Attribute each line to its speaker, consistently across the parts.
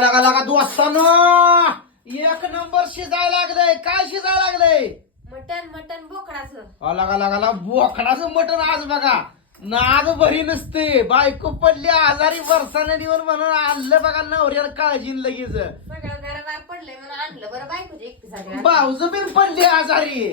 Speaker 1: लागा लागा दोस्तानो एक नंबर शिजायला लागलंय. काय शिजायला लागलंय?
Speaker 2: मटन मटन बोकडाचं.
Speaker 1: लागा लागा लागा. बोकडाचं मटण आज बघा. नाद भरी नसते. बायको पडली आजारी देऊन म्हणून आणलं बघा नवऱ्याला काळजी लगेच.
Speaker 2: सगळं घराबाहेर पडलंय म्हणून आणलं बरं बायकोची एकटीसाठी
Speaker 1: भाऊज बिन पडली आजारी.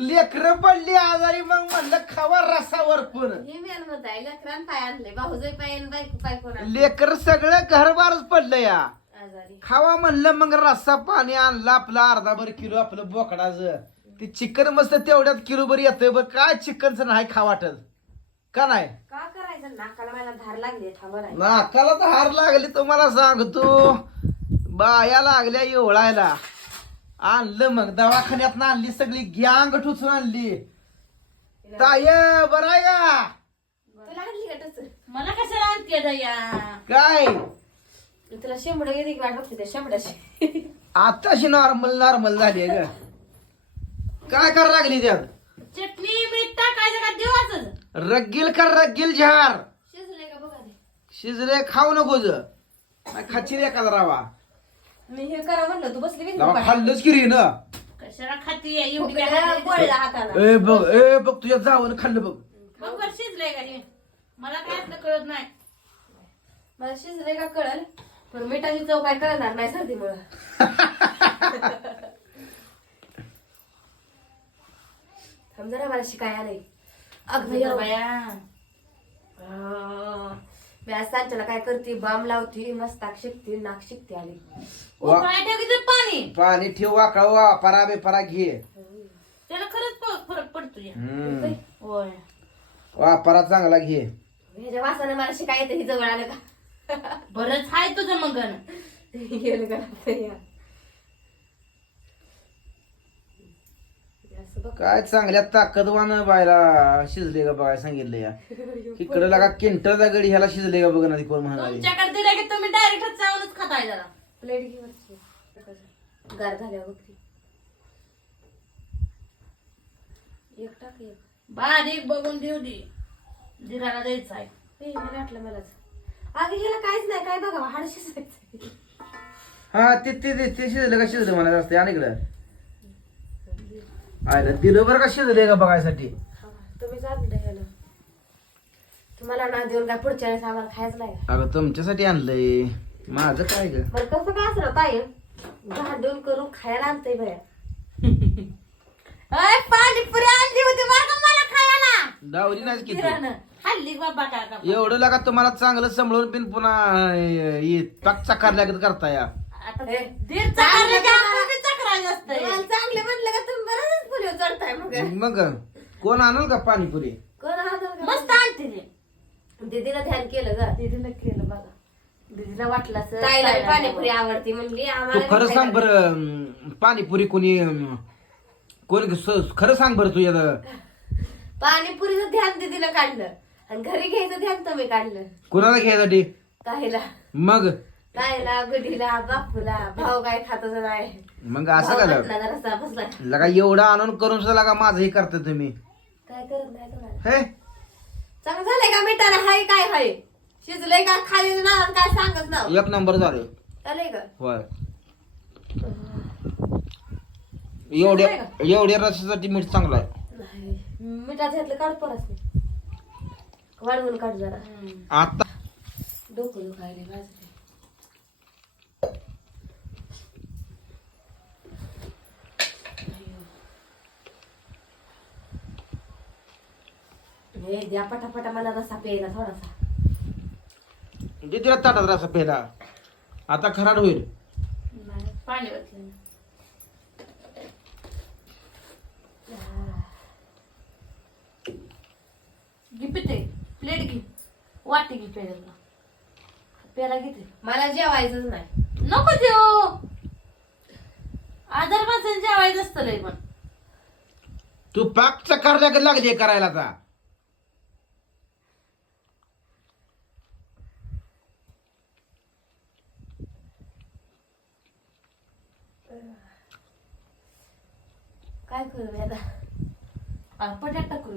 Speaker 1: लेकर पडली आजारी मग म्हणलं खावा रसावर पण.
Speaker 2: हे मेन म्हणत आहे लेकरान पाय आणले भाऊजय पाय आणि बायको पाय कोण आणलं?
Speaker 1: लेकर सगळं घरबारच पडलं या.
Speaker 2: आजारी.
Speaker 1: खावा म्हणलं मग रस्सा पाणी आणलं आपलं अर्धा भर किलो आपलं बोकडाचं. ते चिकन मस्त तेवढ्यात किलो भर येतंय बरं काय चिकनचं नाही खा वाटत. का नाही?
Speaker 2: का करायचं? नाकाला मला धार लागली थांबा नाही.
Speaker 1: नाकाला तर हार लागली तुम्हाला सांगतो बाया लागल्या एवढायला. आणलं मग. दवाखान्यात आणली सगळी गॅंग ठुचून आणली. ताय बरं आहे का?
Speaker 2: तुला आणली का टच?
Speaker 3: मला कशाला आणते दया?
Speaker 1: काय?
Speaker 2: तुला शेंबड गेली की वाट बघते त्या शेंबडाची?
Speaker 1: आताशी नॉर्मल नॉर्मल झाली ग. काय करायला लागली त्यात
Speaker 3: चटणी मीठ टाकायचं का देवाच
Speaker 1: रग्गील कर रग्गील झार.
Speaker 2: शिजले का बघा
Speaker 1: शिजले खाऊ नको ज खाची एखादा रावा.
Speaker 2: मी हे करा म्हणलं तू बसली
Speaker 1: रावा खाल्लंच की रे ना.
Speaker 3: कशाला खाती एवढी काय खाती?
Speaker 2: पडला हाताला.
Speaker 1: ए बघ ए बघ तुझ्या जावं खाल्लं बघ.
Speaker 3: बघ बरं शिजलंय का ते मला काय असलं कळत नाही.
Speaker 2: मला शिजले का कळल? पण मिठाची चव काय कळणार नाही सर्दीमुळं. थांब जरा मला शिकाय आलंय. अगं
Speaker 3: अगं
Speaker 2: बाया. सांच्याला काय करते? बाम लावती मस्ताक शिकते नाक शिकते आली.
Speaker 1: वा-
Speaker 3: पाणी.
Speaker 1: पाणी ठेव वाकळा वापरा बेपरा घे.
Speaker 3: त्याला खरंच प- फरक पडतो या.
Speaker 1: हम्म.
Speaker 3: होय.
Speaker 1: वापरा चांगला घे.
Speaker 2: ह्याच्या वासाने मला शिकाय येतं ही जवळ आलं का?
Speaker 3: बरंच हाय तुझं मगन.
Speaker 2: गेलं का? या. असं बघ.
Speaker 1: काय चांगल्या ताकदवान बायला शिजले का बघायला सांगितलं या. इकडं लागा किंटलचा गडी ह्याला शिजले का बघ ना ती कोण म्हणाली.
Speaker 3: तुमच्याकडे दिलं की तुम्ही डायरेक्ट चावूनच खाताय जरा.
Speaker 2: प्लेट घे वरची. गार झाल्या एक टाक एक.
Speaker 3: बारीक बघून देऊ दे. दिराला द्यायचं आहे.
Speaker 2: ए, मला वाटलं मलाच. अगं ह्याला काहीच नाही काय बघा हाड शिजायचं
Speaker 1: हा ते ते ते- ते शिजलं का? शिजलं म्हणायचं असते. आणि इकडं. आयला दिलं बरं का शिजले का बघायसाठी?
Speaker 2: तुम्ही जात तुम्हाला ना देऊन काय पुढच्या वेळेस आम्हाला खायचं नाही?
Speaker 1: अगं तुमच्यासाठी आणलंय. माझं काय ग?
Speaker 2: बरं कसं काय असलं ताई? करून खायला आणतंय बया.
Speaker 3: अय पाणीपुरी आणली होती बरं का मला खायला?
Speaker 1: दावरी नाही किती
Speaker 3: हल्ली बाबा
Speaker 1: एवढं लागा तुम्हाला चांगलं सांभाळून पिन पुन्हा अं, हे पाक चकारल्यागत करता या
Speaker 3: आता की आपण असतंय.
Speaker 2: तुम्हाला चांगले म्हणलं का तुम्ही बरंच पुढे चढताय मग.
Speaker 1: मग कोण आणल का पाणीपुरी?
Speaker 2: कोण का?
Speaker 3: मस्त आणते ते
Speaker 2: दीदीला ध्यान केलं ग.
Speaker 3: दीदीनं केलं बघा. दीदीला वाटलं असं
Speaker 2: ताईला बी पाणीपुरी आवडती म्हणली.
Speaker 1: तू
Speaker 2: आम्हाला
Speaker 1: खरं
Speaker 2: बी
Speaker 1: सांग
Speaker 2: खायला
Speaker 1: बर पाणीपुरी कोणी अं, कोण स- खरं सांग बरं तू याचं
Speaker 2: पाणीपुरीचं ध्यान दीदीनं काढलं. आणि घरी घ्यायचं ध्यान तुम्ही काढलं.
Speaker 1: कोणाला घ्यायसाठी?
Speaker 2: ताईला.
Speaker 1: मग?
Speaker 2: ताईला गुडीला बापूला भाऊ काय खातच नाही
Speaker 1: मग असं
Speaker 2: भाऊ
Speaker 1: का
Speaker 2: म्हटला जरासा बसला
Speaker 1: लगा एवढं आणून करून सुद्धा लगा माझं हे करता तुम्ही.
Speaker 2: काय करत नाही तुम्हाला?
Speaker 1: हे?
Speaker 2: चांगलं झालंय का हाय काय हाय? शिजलंय का? खाली ना काय सांगत ना
Speaker 1: एक नंबर झालं
Speaker 2: चालेय का?
Speaker 1: होय. एवढ्या एवढ्या रसासाठी मीठ चांगला आहे.
Speaker 2: नाही. मिठाचं घातलं काढ परत वाढवून काढ जरा.
Speaker 1: आता
Speaker 2: डोकं दुखायले माझं ते. हे द्या पटापटा मला रसा प्यायला थोडासा.
Speaker 1: दे तिला ताटात रसा पेला आता खराड होईल.
Speaker 3: नाही, पाणी ओतलं घे पिते प्लेट घे. वाटी घे प्यायला प्यायला घेते.
Speaker 2: मला जेवायचंच नाही.
Speaker 3: नको देऊ. आधार जेवायचं असतं लय पण.
Speaker 1: तू पाक चकारल्या लागली करायला आता.
Speaker 2: काय करू आता?
Speaker 3: आ, पट्यात टाकू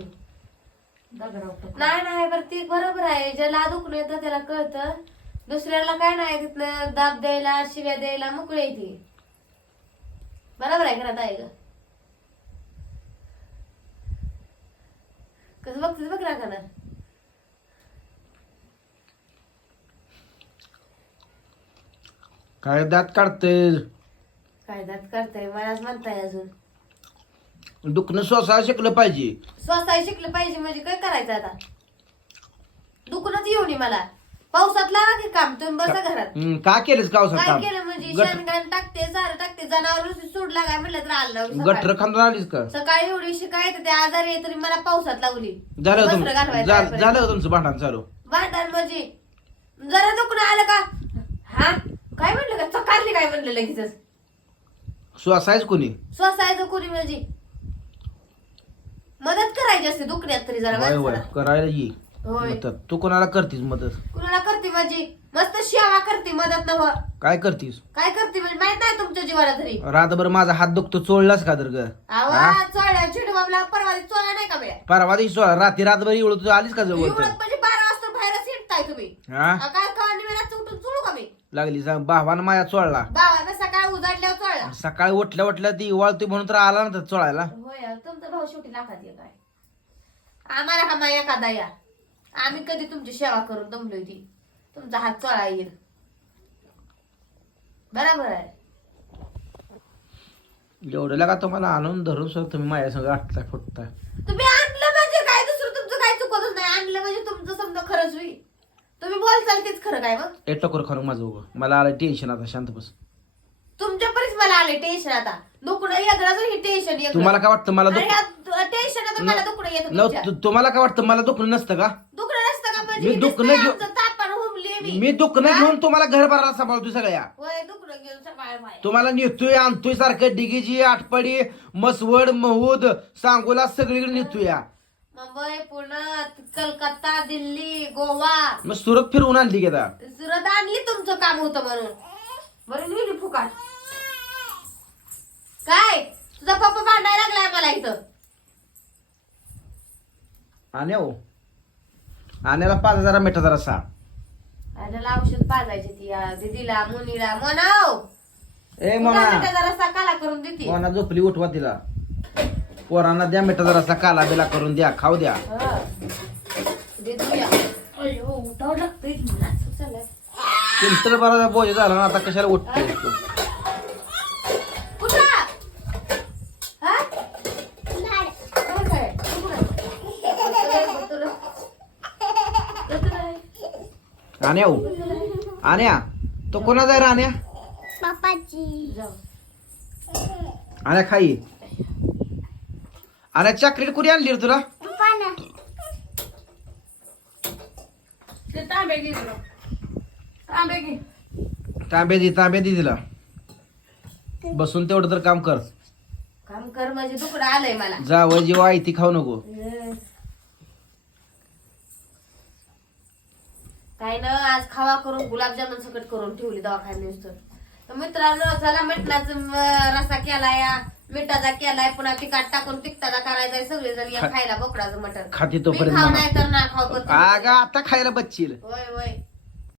Speaker 3: दगडावर टाकू.
Speaker 2: नाही नाही बरं ती बरोबर आहे. ज्याला दुखणं येतं त्याला कळतं. दुसऱ्याला काय नाही तिथनं दाब द्यायला शिव्या द्यायला मोकळे ती. बरोबर आहे ताई ग? कसं बघतेस बघ ना का ना
Speaker 1: काय दात काढते
Speaker 2: काय दात करताय मलाच म्हणताय अजून.
Speaker 1: दुखणं स्वसा शिकलं पाहिजे.
Speaker 2: स्वतः शिकलं पाहिजे म्हणजे काय करायचं आता? दुखणच येऊ नये मला. पावसात लावा की काम तुम्ही बसा घरात.
Speaker 1: हम्म, का केलंस का औषध
Speaker 2: काय केलं म्हणजे
Speaker 1: गट-
Speaker 2: शेणगाण टाकते सारं टाकते जनावर सोडला काय म्हणलं तर आलं
Speaker 1: गटर
Speaker 2: सकाळी.
Speaker 1: खांदून आलीस का?
Speaker 2: सकाळी एवढी शिकायत ते आजारी आहे तरी मला पावसात लावली.
Speaker 1: झालं
Speaker 2: वस्त्र
Speaker 1: तुम-
Speaker 2: घालवायचं
Speaker 1: झा-
Speaker 2: आहे
Speaker 1: झालं तुमचं भांडण चालू.
Speaker 2: भांडण म्हणजे जरा दुखणं आलं का? हा? काय म्हणलं का? चकारली काय म्हणलं लगेच
Speaker 1: श्वासायच कोणी?
Speaker 2: स्वसायचं कोणी म्हणजे? मदत करायची असते दुखण्यात तरी जरा
Speaker 1: वय वय.
Speaker 2: माणसाला.
Speaker 1: करायला ये.
Speaker 2: होय.
Speaker 1: मदत. तू कोणाला करतीस मदत?
Speaker 2: कुणाला करते माझी मस्त सेवा करते मदत नव.
Speaker 1: काय करतीस?
Speaker 2: काय करते म्हणजे माहीत नाही तुमच्या जीवाला तरी.
Speaker 1: रातभर माझा हात दुखतो चोळलास का तर ग?
Speaker 2: आवा चोळ्या चिडू बाबला परवा दिवशी चोळ्या नाही का मिळ्या
Speaker 1: परवा दिवशी रात्री रातभर एवढं तू आलीस का जवळ तर?
Speaker 2: म्हणजे बारा वाजता हिंडताय तुम्ही.
Speaker 1: हा?
Speaker 2: आ, काय उठून चोळू का मी?
Speaker 1: लागली सांग. भावानं माया चोळला.
Speaker 2: बाबा सकाळ उजाडल्यावर चोळला
Speaker 1: सकाळी उठल्या उठल्या ती वळती म्हणून तर आला ना तर चोळायला.
Speaker 2: होय तुमचा भाऊ शेवटी लाखात येत आहे. आम्हाला का माया एखादा या. आम्ही कधी तुमची सेवा करून दमलोय ती. तुमचा हात चोळा येईल. बरोबर आहे.
Speaker 1: एवढं लागा तुम्हाला आणून धरून सुद्धा तुम्ही माझ्या संग आटताय फुटताय.
Speaker 2: तुम्ही आणलं म्हणजे काय? दुसरं तुमचं काय चुकतच नाही. आणलं म्हणजे तुमचं समजा खरंच होईल. तुम्ही बोलचाल तेच खरं काय मग?
Speaker 1: एक टकोर खाणं माझं उभं मला आलं टेन्शन आता शांत बस.
Speaker 2: तुमच्या परीच मला आले टेन्शन आता. दुखणं हे टेन्शन
Speaker 1: तुम्हाला काय वाटतं मला दुख
Speaker 2: टेन्शन आता मला दुखणं येतं
Speaker 1: न-
Speaker 2: तुमच्या.
Speaker 1: तु- तुम्हाला काय वाटतं मला दुखणं नसतं का?
Speaker 2: दुखणं नसतं का म्हणजे?
Speaker 1: मी दुखणं
Speaker 2: नुसतं
Speaker 1: घेऊ-
Speaker 2: आमचं तापानं हुमली मी.
Speaker 1: मी दुखणं घेऊन तुम्हाला घर भरायला सांभाळतो सगळ्या.
Speaker 2: होय दुखणं घेऊन सकाळ बाहेर
Speaker 1: तुम्हाला नेतोय आणतोय सारखं डिगीजी आटपडी मसवड महूद सांगोला सगळीकडे नेतोय
Speaker 2: मुंबई पुणे कलकत्ता दिल्ली गोवा.
Speaker 1: मग सुरत फिरवून आणली आता?
Speaker 2: सुरत आणली तुमचं काम होतं म्हणून. बरं नेली फुकाट. काय? तुझा पप्पा भांडायला लागलाय मला इथं.
Speaker 1: आण्या हो. आण्याला पाच हजार मिठा रसा
Speaker 2: आणि त्याला औषध पाजायची ती दीदीला मुनीला. म्हणाव
Speaker 1: ए मामा
Speaker 2: जरा रस्ता काला करून देते?
Speaker 1: कोणा झोपली उठवा तिला. पोरांना द्या मिठा रसा काला बिला करून द्या खाऊ द्या.
Speaker 2: देतूया अयो उठावं लागतंय नाच चाललाय.
Speaker 1: चिंतल बरा बोज झाला ना आता कशाला उठते
Speaker 2: कुठं? हा? कुठं? आहे.
Speaker 1: आण्या हो
Speaker 2: आहे.
Speaker 1: आण्या तो कोणा जाय आण्या
Speaker 2: जाऊ.
Speaker 1: आण्या खाई आण्या चॉकलेट कुणी आणली रे तुला
Speaker 3: ते तांबे घे तुला. तांबे घे.
Speaker 1: तांबे दे तांबे दे तिला. बसून तेवढं तर काम कर.
Speaker 2: काम कर म्हणजे दुकडं आलंय मला.
Speaker 1: जावं जेव्हा आई ती खाऊ नको.
Speaker 2: काय ना आज खावा करून गुलाबजामुन सकट करून ठेवली दवाखान्यात तर मित्रांनो चला मटणाचा म, रसा केलाय मिठाचा केलाय पुन्हा तिखट टाकून तिखटाचा करायचा सगळेजण या
Speaker 1: खा-
Speaker 2: खायला बोकडाचं मटण.
Speaker 1: खाती
Speaker 2: मी
Speaker 1: तोपर्यंत
Speaker 2: खाऊ
Speaker 1: म्हणा.
Speaker 2: नाही तर ना खाऊ पण तुम्ही.
Speaker 1: अगं आता खायला बच्चील
Speaker 2: होय होय.